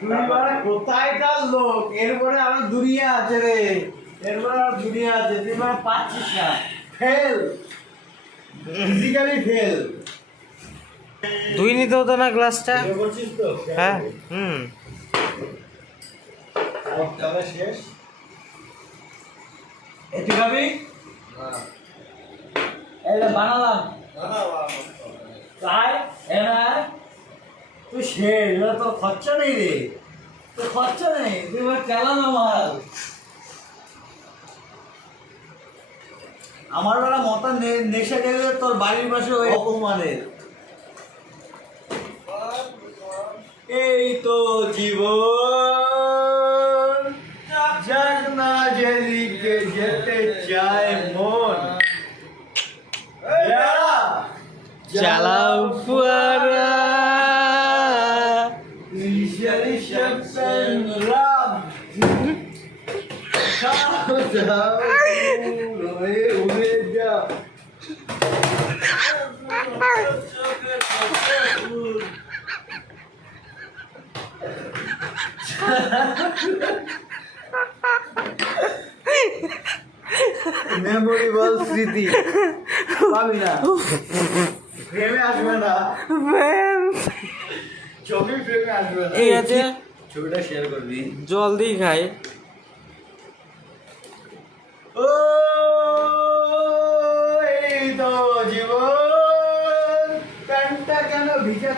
দুইবার কোথায় কার লোক? এরপরে আরও দুনিয়া আছে রে। এরপরে আরও দুনিয়া আছে। তুই মানে পাচ্ছিস না। ফেল। ফিজিক্যালি ফেল দুই নিতে হতো না গ্লাসটা? হ্যাঁ হুম। শেষ। একটু খাবি? এটা বানালাম। তাই এরা তোর খরচা নেই রে। তোর খরচা নেই আমার বেলা মতা নেশা গেলে তোর বাড়ির পাশে ওই অপমানের। এই তো জীবন, যাক না মন। চালাও ফুয়ারা। যাও যাও উড়ে যাও মেমোরেবল স্মৃতি। পাবি না। ফ্রেমে আসবে না। ছবি ফ্রেমে আসবে না। এই আছে ছবিটা শেয়ার করবি। জল দিয়ে খাই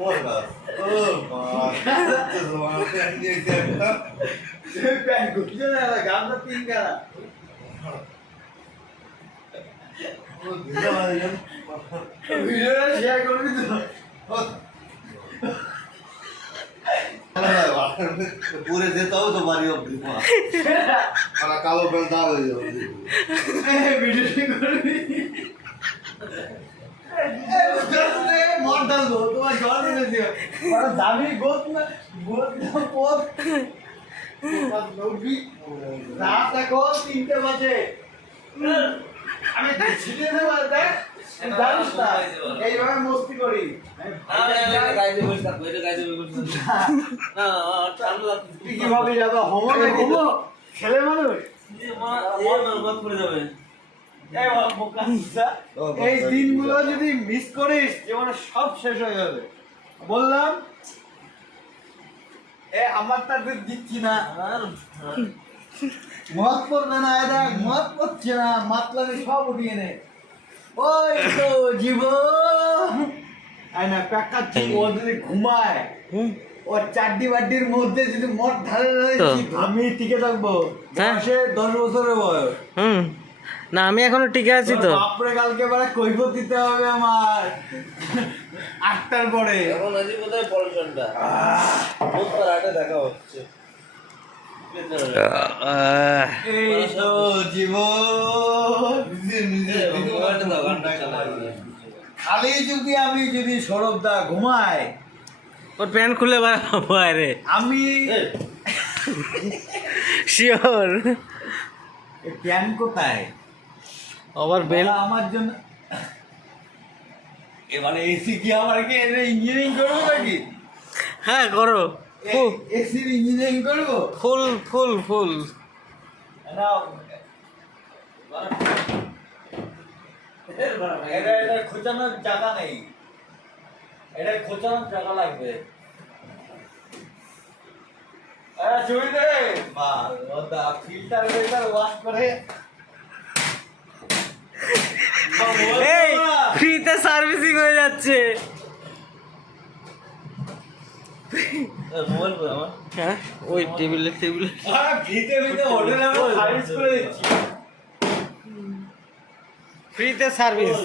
Porra! Ô, mano! Você me pergunta, não é legal pra ti, cara? O vídeo não chega com o vídeo. पूरे देता हूँ O que कालो बंदा वीडियो মন ডালবো তোমার জল এনে দিও। ওরা দামি গোত না গোত না পোত। রাত এখন তিনটে বাজে। আমি ছিটিয়ে দেবো দেখ জানিস না এইভাবে মস্তি করি। তুই কীভাবে যাবে হোমো? ছেলে মানুষ? বোকা চোদা। এই দিনগুলো যদি মিস করিস জীবনে সব শেষ হয়ে যাবে। বললাম এ আমার তাদের দিচ্ছি না। মত পড়বে না এ দেখ মত পড়ছে না মাতলামি সব উঠিয়ে নে। ওই তো জীবন আয় না প্যাকাচ্ছি ও যদি ঘুমায় ওর চারটি বাড্ডির মধ্যে যদি মদ ঢালে ঢালে আমি টিকে থাকব। হ্যাঁ। বয়সে দশ বছরের বয়স। হুম। না আমি এখনও টিকে আছি তো। বাপরে কালকে কৈফত দিতে হবে আমার। আটটার পরে। এখন আজ বুধবার আটে দেখা হচ্ছে। এই তো জীবন। খালি যদি আমি যদি সৌরভ দা ঘুমাই ওর প্যান্ট খুলে বাইরে আমি শিওর প্যান কোথায়? আবার বেল আমার জন্য এবারে এসি কি আমার কি ইঞ্জিনিয়ারিং করব নাকি? হ্যাঁ করো। এসির ইঞ্জিনিয়ারিং করব? ফুল ফুল ফুল। এটা এটা খোঁচানোর জায়গা নেই। এটা খোঁচানোর জায়গা লাগবে। ফিল্টার ফিল্টার ওয়াশ করে এই ফ্রিতে সার্ভিসিং হয়ে যাচ্ছে। মোবাইল হ্যাঁ? ওই টেবিলে টেবিলে সার্ভিস করে দিচ্ছি। ফ্রিতে সার্ভিস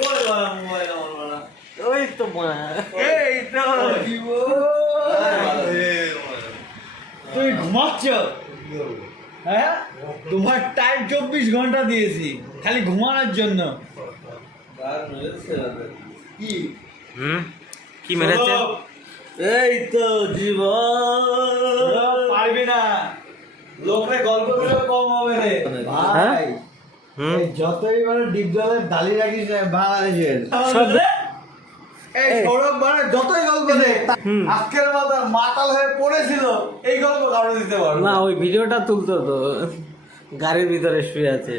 ওই বাবা মোবাইল আমার বাবা। ওই তো এই তো জীবন ঘুমাচ্ছ? হ্যাঁ? তোমার টাইম চব্বিশ ঘণ্টা দিয়েছি খালি ঘুমানোর জন্য। কি হুম? কি মেরেছে? এই তো জীবন। পারবি না। লোকরে গল্প করে কম হবে রে। ভাই যতই মানে ডিপ জলের ডালি রাখিস বাংলাদেশের সব- এই সৌরভ মানে যতই গল্প দে আজকের মতো মাতাল হয়ে পড়েছিল এই গল্প কারও দিতে পারব না ওই ভিডিওটা তুলতো তো। গাড়ির ভিতরে শুয়ে আছে।